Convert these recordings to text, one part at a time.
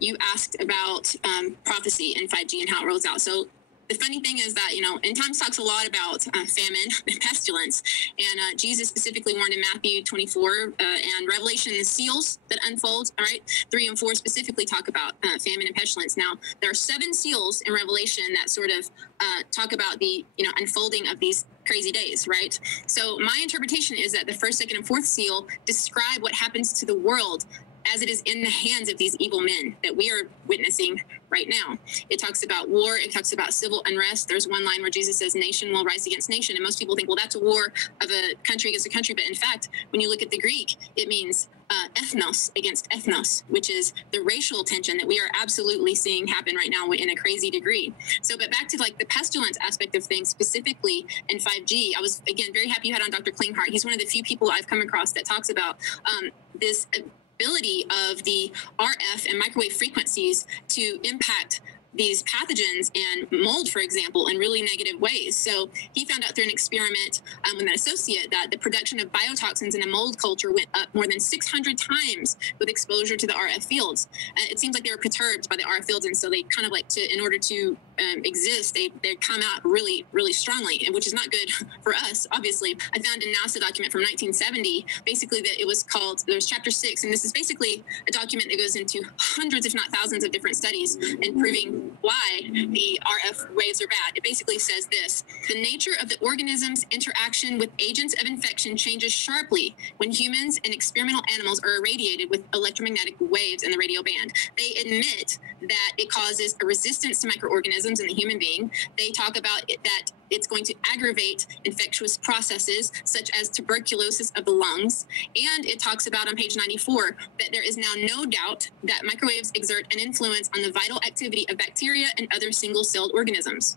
You asked about prophecy and 5G and how it rolls out. So the funny thing is that, End Times talks a lot about famine and pestilence. And Jesus specifically warned in Matthew 24 and Revelation, the seals that unfold, all right? 3 and 4 specifically talk about famine and pestilence. Now, there are 7 seals in Revelation that sort of talk about the, unfolding of these crazy days, right? So my interpretation is that the 1st, 2nd, and 4th seal describe what happens to the world as it is in the hands of these evil men that we are witnessing right now. It talks about war. It talks about civil unrest. There's one line where Jesus says, nation will rise against nation. And most people think, well, that's a war of a country against a country. But in fact, when you look at the Greek, it means ethnos against ethnos, which is the racial tension that we are absolutely seeing happen right now in a crazy degree. So, but back to like the pestilence aspect of things, specifically in 5G, I was, again, very happy you had on Dr. Klinghardt. He's one of the few people I've come across that talks about this ability of the RF and microwave frequencies to impact these pathogens and mold, for example, in really negative ways. So he found out through an experiment with an associate that the production of biotoxins in a mold culture went up more than 600 times with exposure to the RF fields. It seems like they were perturbed by the RF fields, and so they kind of in order to exist, they come out really, really strongly, which is not good for us, obviously. I found a NASA document from 1970, basically that it was called, there's chapter 6, and this is basically a document that goes into hundreds, if not thousands, of different studies and proving why the RF waves are bad. It basically says this: the nature of the organism's interaction with agents of infection changes sharply when humans and experimental animals are irradiated with electromagnetic waves in the radio band. They admit that it causes a resistance to microorganisms in the human being. They talk about that it's going to aggravate infectious processes such as tuberculosis of the lungs. And it talks about on page 94 that there is now no doubt that microwaves exert an influence on the vital activity of bacteria and other single-celled organisms.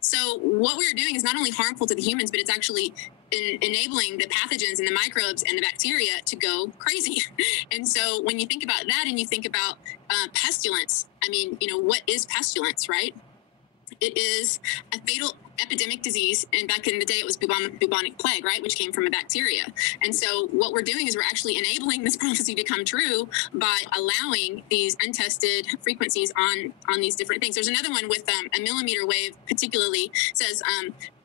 So what we're doing is not only harmful to the humans, but it's actually enabling the pathogens and the microbes and the bacteria to go crazy. And so when you think about that and you think about pestilence, I mean, what is pestilence, right? It is a fatal epidemic disease, and back in the day it was bubonic plague, right, which came from a bacteria. And so what we're doing is we're actually enabling this prophecy to come true by allowing these untested frequencies on these different things. There's another one with a millimeter wave, particularly says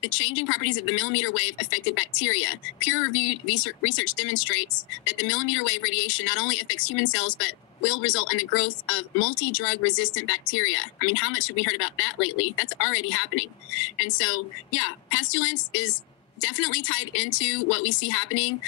the changing properties of the millimeter wave affected bacteria. Peer-reviewed research demonstrates that the millimeter wave radiation not only affects human cells, but will result in the growth of multi-drug resistant bacteria. I mean, how much have we heard about that lately? That's already happening. And so, yeah, pestilence is definitely tied into what we see happening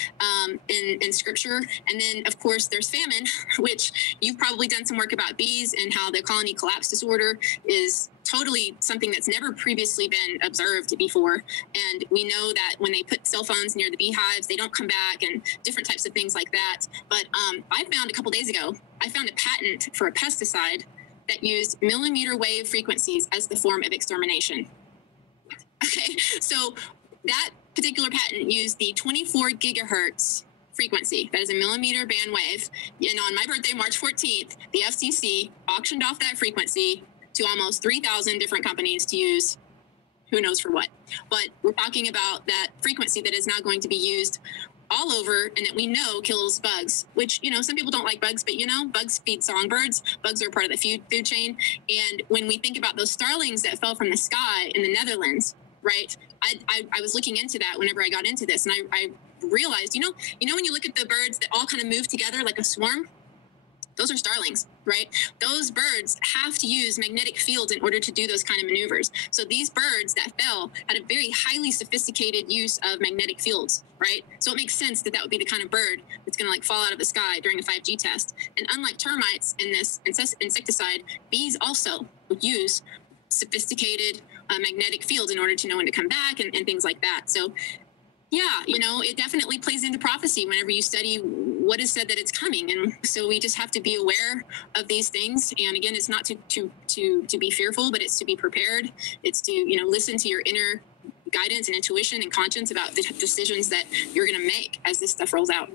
in scripture. And then, of course, there's famine, which you've probably done some work about bees and how the colony collapse disorder is totally something that's never previously been observed before. And we know that when they put cell phones near the beehives, they don't come back, and different types of things like that. But I found a couple days ago, I found a patent for a pesticide that used millimeter wave frequencies as the form of extermination. Okay, so that particular patent used the 24 gigahertz frequency. That is a millimeter band wave. And on my birthday, March 14th, the FCC auctioned off that frequency to almost 3,000 different companies to use who knows for what. But we're talking about that frequency that is now going to be used all over, and that we know kills bugs, which, some people don't like bugs, but bugs feed songbirds. Bugs are part of the food chain. And when we think about those starlings that fell from the sky in the Netherlands, right, I was looking into that whenever I got into this, and I realized, when you look at the birds that all kind of move together like a swarm, those are starlings, right? Those birds have to use magnetic fields in order to do those kind of maneuvers. So these birds that fell had a very highly sophisticated use of magnetic fields, right? So it makes sense that would be the kind of bird that's going to fall out of the sky during a 5G test. And unlike termites in this insecticide, bees also use sophisticated magnetic fields in order to know when to come back and things like that. So yeah, it definitely plays into prophecy whenever you study what is said that it's coming. And so we just have to be aware of these things. And again, it's not to be fearful, but it's to be prepared. It's to, listen to your inner guidance and intuition and conscience about the decisions that you're going to make as this stuff rolls out.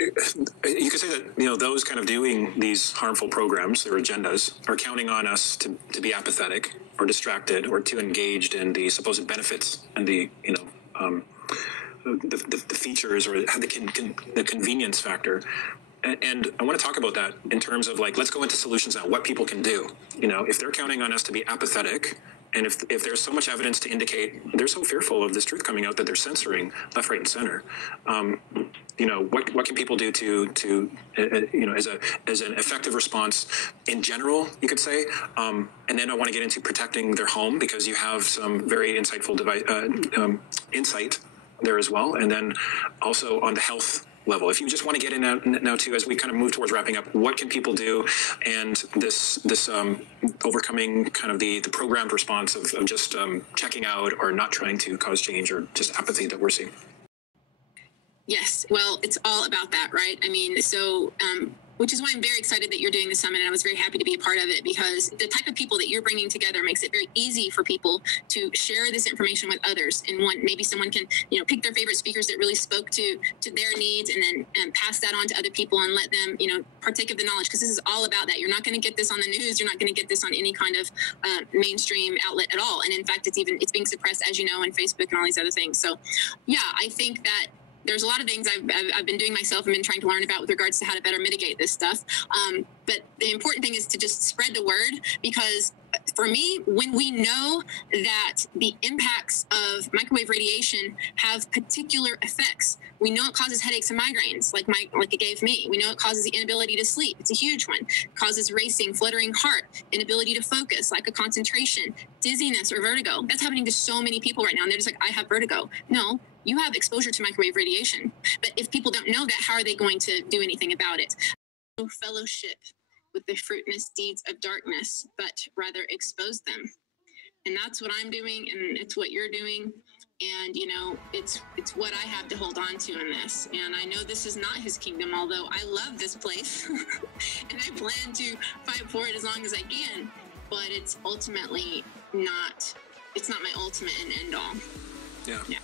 You could say that, those kind of doing these harmful programs, their agendas, are counting on us to be apathetic or distracted or too engaged in the supposed benefits and the, the features or the convenience factor. And I want to talk about that in terms of like, let's go into solutions now, what people can do. If they're counting on us to be apathetic, and if there's so much evidence to indicate they're so fearful of this truth coming out that they're censoring left, right, and center, what can people do to as an effective response in general, you could say, and then I want to get into protecting their home, because you have some very insightful insight there as well, and then also on the health level. If you just want to get in now too, as we kind of move towards wrapping up, what can people do, and this overcoming kind of the programmed response of just checking out or not trying to cause change, or just apathy that we're seeing? Yes, well, it's all about that, right? I mean, so which is why I'm very excited that you're doing the summit, and I was very happy to be a part of it, because the type of people that you're bringing together makes it very easy for people to share this information with others. And maybe someone can, pick their favorite speakers that really spoke to their needs, and then pass that on to other people and let them, partake of the knowledge, because this is all about that. You're not going to get this on the news. You're not going to get this on any kind of mainstream outlet at all. And in fact, it's being suppressed, as you know, on Facebook and all these other things. So yeah, I think that there's a lot of things I've been doing myself and been trying to learn about with regards to how to better mitigate this stuff. But the important thing is to just spread the word, because for me, when we know that the impacts of microwave radiation have particular effects, we know it causes headaches and migraines, like it gave me. We know it causes the inability to sleep. It's a huge one. It causes racing, fluttering heart, inability to focus, lack of concentration, dizziness, or vertigo. That's happening to so many people right now. And they're just like, I have vertigo. No, you have exposure to microwave radiation. But if people don't know that, how are they going to do anything about it? No fellowship with the fruitless deeds of darkness, but rather expose them. And that's what I'm doing, and it's what you're doing. And, it's what I have to hold on to in this. And I know this is not his kingdom, although I love this place. And I plan to fight for it as long as I can. But it's ultimately not my ultimate and end all. Yeah.